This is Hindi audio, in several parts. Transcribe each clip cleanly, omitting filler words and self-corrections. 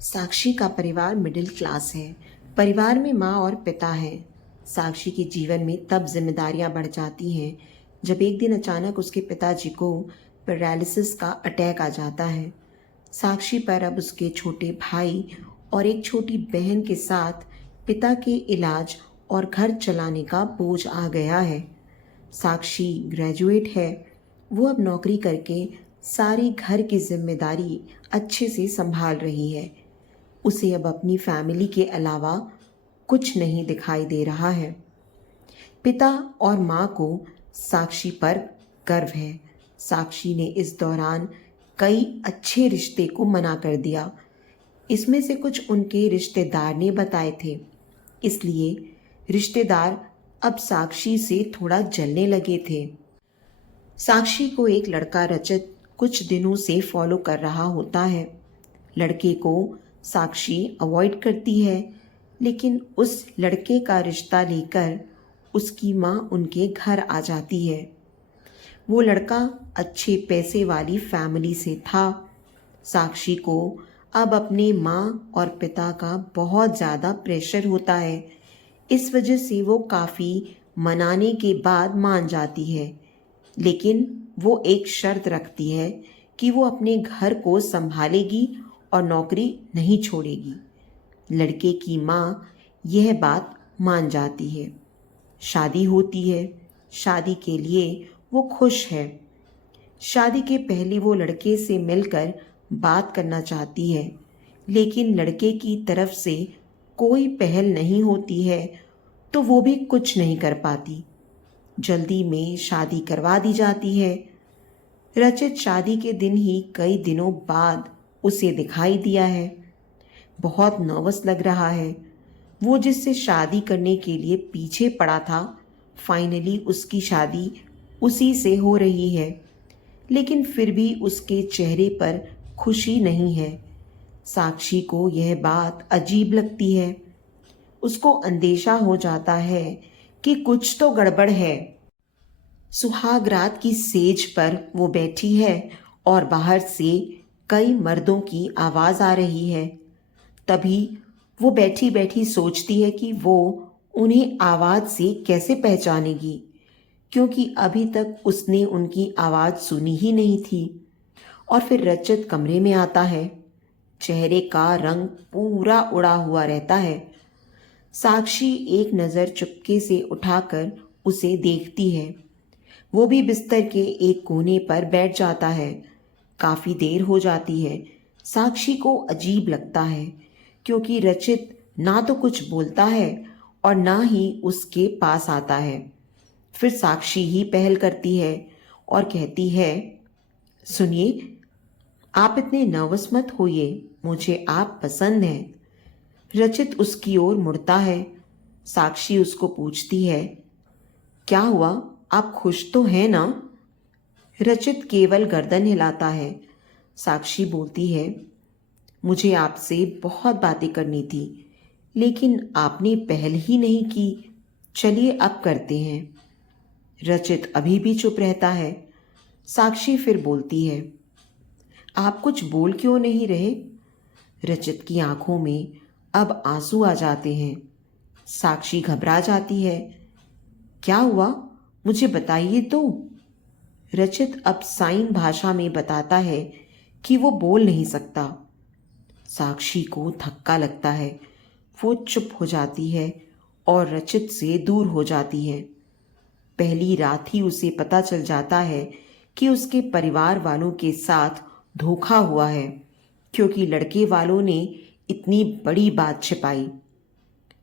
साक्षी का परिवार मिडिल क्लास है। परिवार में माँ और पिता हैं। साक्षी के जीवन में तब जिम्मेदारियां बढ़ जाती हैं जब एक दिन अचानक उसके पिताजी को पैरालिसिस का अटैक आ जाता है। साक्षी पर अब उसके छोटे भाई और एक छोटी बहन के साथ पिता के इलाज और घर चलाने का बोझ आ गया है। साक्षी ग्रेजुएट है। वो अब नौकरी करके सारी घर की जिम्मेदारी अच्छे से संभाल रही है। उसे अब अपनी फैमिली के अलावा कुछ नहीं दिखाई दे रहा है। पिता और माँ को साक्षी पर गर्व है। साक्षी ने इस दौरान कई अच्छे रिश्ते को मना कर दिया। इसमें से कुछ उनके रिश्तेदार ने बताए थे। इसलिए रिश्तेदार अब साक्षी से थोड़ा जलने लगे थे। साक्षी को एक लड़का रचित कुछ दिनों से फॉलो कर रहा होता है। लड़के को साक्षी अवॉइड करती है, लेकिन उस लड़के का रिश्ता लेकर उसकी माँ उनके घर आ जाती है। वो लड़का अच्छे पैसे वाली फैमिली से था। साक्षी को अब अपने माँ और पिता का बहुत ज़्यादा प्रेशर होता है। इस वजह से वो काफ़ी मनाने के बाद मान जाती है, लेकिन वो एक शर्त रखती है कि वो अपने घर को संभालेगी और नौकरी नहीं छोड़ेगी। लड़के की माँ यह बात मान जाती है। शादी होती है। शादी के लिए वो खुश है। शादी के पहले वो लड़के से मिलकर बात करना चाहती है, लेकिन लड़के की तरफ से कोई पहल नहीं होती है, तो वो भी कुछ नहीं कर पाती। जल्दी में शादी करवा दी जाती है। रचित शादी के दिन ही कई दिनों बाद उसे दिखाई दिया है। बहुत नर्वस लग रहा है। वो जिससे शादी करने के लिए पीछे पड़ा था, फाइनली उसकी शादी उसी से हो रही है, लेकिन फिर भी उसके चेहरे पर खुशी नहीं है। साक्षी को यह बात अजीब लगती है। उसको अंदेशा हो जाता है कि कुछ तो गड़बड़ है। सुहाग रात की सेज पर वो बैठी है और बाहर से कई मर्दों की आवाज़ आ रही है। तभी वो बैठी बैठी सोचती है कि वो उन्हें आवाज़ से कैसे पहचानेगी, क्योंकि अभी तक उसने उनकी आवाज़ सुनी ही नहीं थी। और फिर रजत कमरे में आता है। चेहरे का रंग पूरा उड़ा हुआ रहता है। साक्षी एक नज़र चुपके से उठाकर उसे देखती है। वो भी बिस्तर के एक कोने पर बैठ जाता है। काफ़ी देर हो जाती है। साक्षी को अजीब लगता है, क्योंकि रचित ना तो कुछ बोलता है और ना ही उसके पास आता है। फिर साक्षी ही पहल करती है और कहती है, सुनिए, आप इतने नर्वस मत होइए, मुझे आप पसंद हैं। रचित उसकी ओर मुड़ता है। साक्षी उसको पूछती है, क्या हुआ, आप खुश तो हैं ना? रचित केवल गर्दन हिलाता है। साक्षी बोलती है, मुझे आपसे बहुत बातें करनी थी, लेकिन आपने पहल ही नहीं की। चलिए अब करते हैं। रचित अभी भी चुप रहता है। साक्षी फिर बोलती है, आप कुछ बोल क्यों नहीं रहे? रचित की आंखों में अब आंसू आ जाते हैं। साक्षी घबरा जाती है। क्या हुआ, मुझे बताइए तो। रचित अब साइन भाषा में बताता है कि वो बोल नहीं सकता। साक्षी को धक्का लगता है। वो चुप हो जाती है और रचित से दूर हो जाती है। पहली रात ही उसे पता चल जाता है कि उसके परिवार वालों के साथ धोखा हुआ है, क्योंकि लड़के वालों ने इतनी बड़ी बात छिपाई।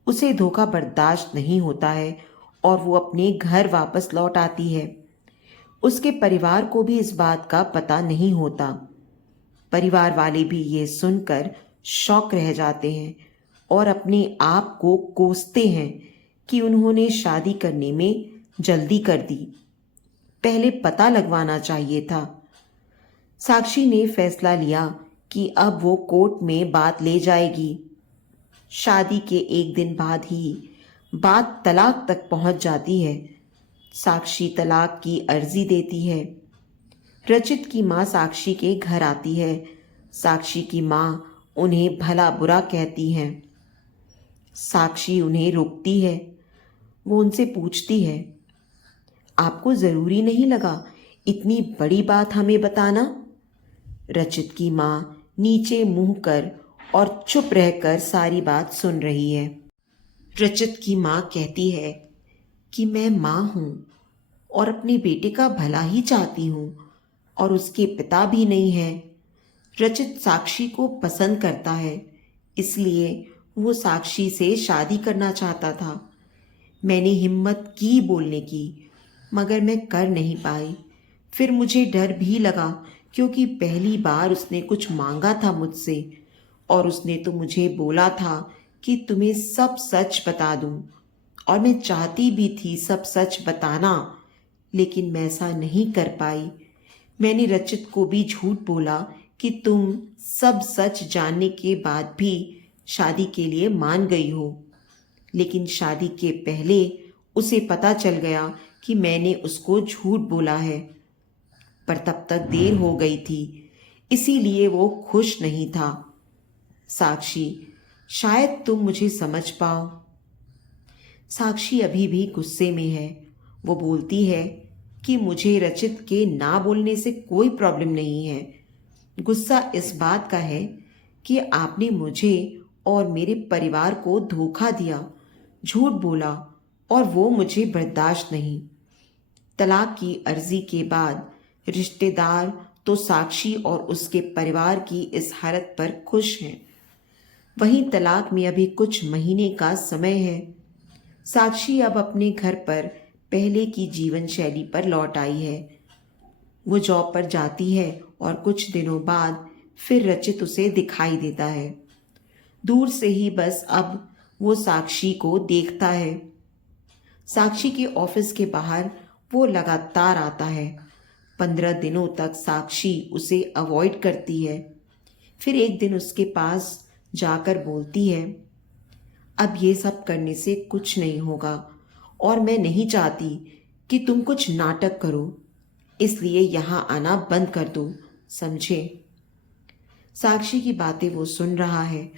उसे धोखा बर्दाश्त नहीं होता है और वो अपने घर वापस लौट आती है। उसके परिवार को भी इस बात का पता नहीं होता। परिवार वाले भी ये सुनकर शॉक रह जाते हैं और अपने आप को कोसते हैं कि उन्होंने शादी करने में जल्दी कर दी। पहले पता लगवाना चाहिए था। साक्षी ने फैसला लिया कि अब वो कोर्ट में बात ले जाएगी। शादी के एक दिन बाद ही बात तलाक तक पहुंच जाती है। साक्षी तलाक की अर्जी देती है। रचित की माँ साक्षी के घर आती है। साक्षी की माँ उन्हें भला बुरा कहती हैं। साक्षी उन्हें रोकती है। वो उनसे पूछती है, आपको ज़रूरी नहीं लगा इतनी बड़ी बात हमें बताना? रचित की माँ नीचे मुंह कर और चुप रहकर सारी बात सुन रही है। रचित की माँ कहती है कि मैं माँ हूँ और अपने बेटे का भला ही चाहती हूँ और उसके पिता भी नहीं है। रचित साक्षी को पसंद करता है, इसलिए वो साक्षी से शादी करना चाहता था। मैंने हिम्मत की बोलने की, मगर मैं कर नहीं पाई। फिर मुझे डर भी लगा, क्योंकि पहली बार उसने कुछ मांगा था मुझसे और उसने तो मुझे बोला था कि तुम्हें सब सच बता दूं, और मैं चाहती भी थी सब सच बताना, लेकिन मैं ऐसा नहीं कर पाई। मैंने रचित को भी झूठ बोला कि तुम सब सच जानने के बाद भी शादी के लिए मान गई हो, लेकिन शादी के पहले उसे पता चल गया कि मैंने उसको झूठ बोला है। पर तब तक देर हो गई थी, इसीलिए वो खुश नहीं था। साक्षी, शायद तुम मुझे समझ पाओ। साक्षी अभी भी गुस्से में है। वो बोलती है कि मुझे रचित के ना बोलने से कोई प्रॉब्लम नहीं है। गुस्सा इस बात का है कि आपने मुझे और मेरे परिवार को धोखा दिया, झूठ बोला, और वो मुझे बर्दाश्त नहीं। तलाक की अर्जी के बाद रिश्तेदार तो साक्षी और उसके परिवार की इस हालत पर खुश हैं। वहीं तलाक में अभी कुछ महीने का समय है। साक्षी अब अपने घर पर पहले की जीवन शैली पर लौट आई है। वो जॉब पर जाती है और कुछ दिनों बाद फिर रचित उसे दिखाई देता है। दूर से ही बस अब वो साक्षी को देखता है। साक्षी के ऑफिस के बाहर वो लगातार आता है। 15 दिनों तक साक्षी उसे अवॉइड करती है। फिर एक दिन उसके पास जाकर बोलती है, अब ये सब करने से कुछ नहीं होगा और मैं नहीं चाहती कि तुम कुछ नाटक करो, इसलिए यहाँ आना बंद कर दो, समझे? साक्षी की बातें वो सुन रहा है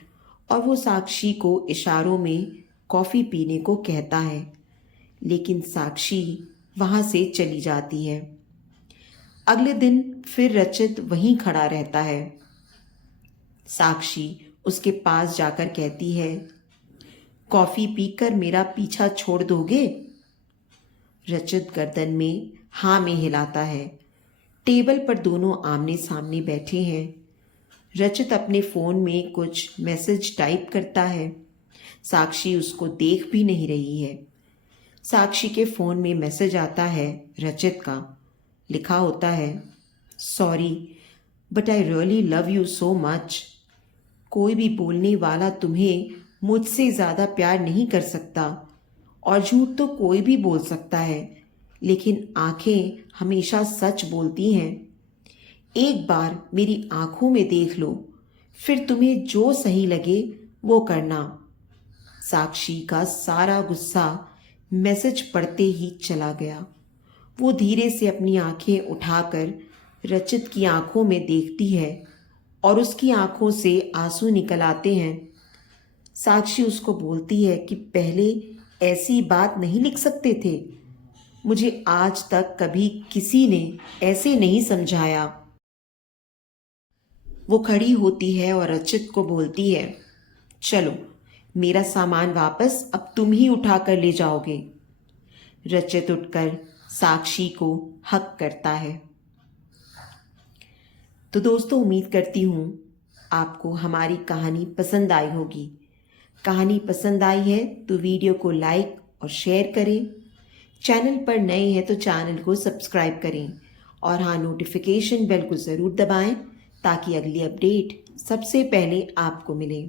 और वो साक्षी को इशारों में कॉफ़ी पीने को कहता है, लेकिन साक्षी वहाँ से चली जाती है। अगले दिन फिर रचित वहीं खड़ा रहता है। साक्षी उसके पास जाकर कहती है, कॉफ़ी पीकर मेरा पीछा छोड़ दोगे? रचित गर्दन में हाँ में हिलाता है। टेबल पर दोनों आमने सामने बैठे हैं। रचित अपने फ़ोन में कुछ मैसेज टाइप करता है। साक्षी उसको देख भी नहीं रही है। साक्षी के फ़ोन में मैसेज आता है रचित का। लिखा होता है, sorry but I really love you so much. कोई भी बोलने वाला तुम्हें मुझसे ज़्यादा प्यार नहीं कर सकता, और झूठ तो कोई भी बोल सकता है, लेकिन आंखें हमेशा सच बोलती हैं। एक बार मेरी आंखों में देख लो, फिर तुम्हें जो सही लगे वो करना। साक्षी का सारा गुस्सा मैसेज पढ़ते ही चला गया। वो धीरे से अपनी आंखें उठाकर रचित की आंखों में देखती है और उसकी आंखों से आंसू निकल आते हैं। साक्षी उसको बोलती है कि पहले ऐसी बात नहीं लिख सकते थे, मुझे आज तक कभी किसी ने ऐसे नहीं समझाया। वो खड़ी होती है और रचित को बोलती है, चलो मेरा सामान वापस अब तुम ही उठा कर ले जाओगे। रचित उठकर साक्षी को हक करता है। तो दोस्तों, उम्मीद करती हूँ आपको हमारी कहानी पसंद आई होगी। कहानी पसंद आई है तो वीडियो को लाइक और शेयर करें। चैनल पर नए हैं तो चैनल को सब्सक्राइब करें, और हाँ, नोटिफिकेशन बेल को ज़रूर दबाएं ताकि अगली अपडेट सबसे पहले आपको मिले।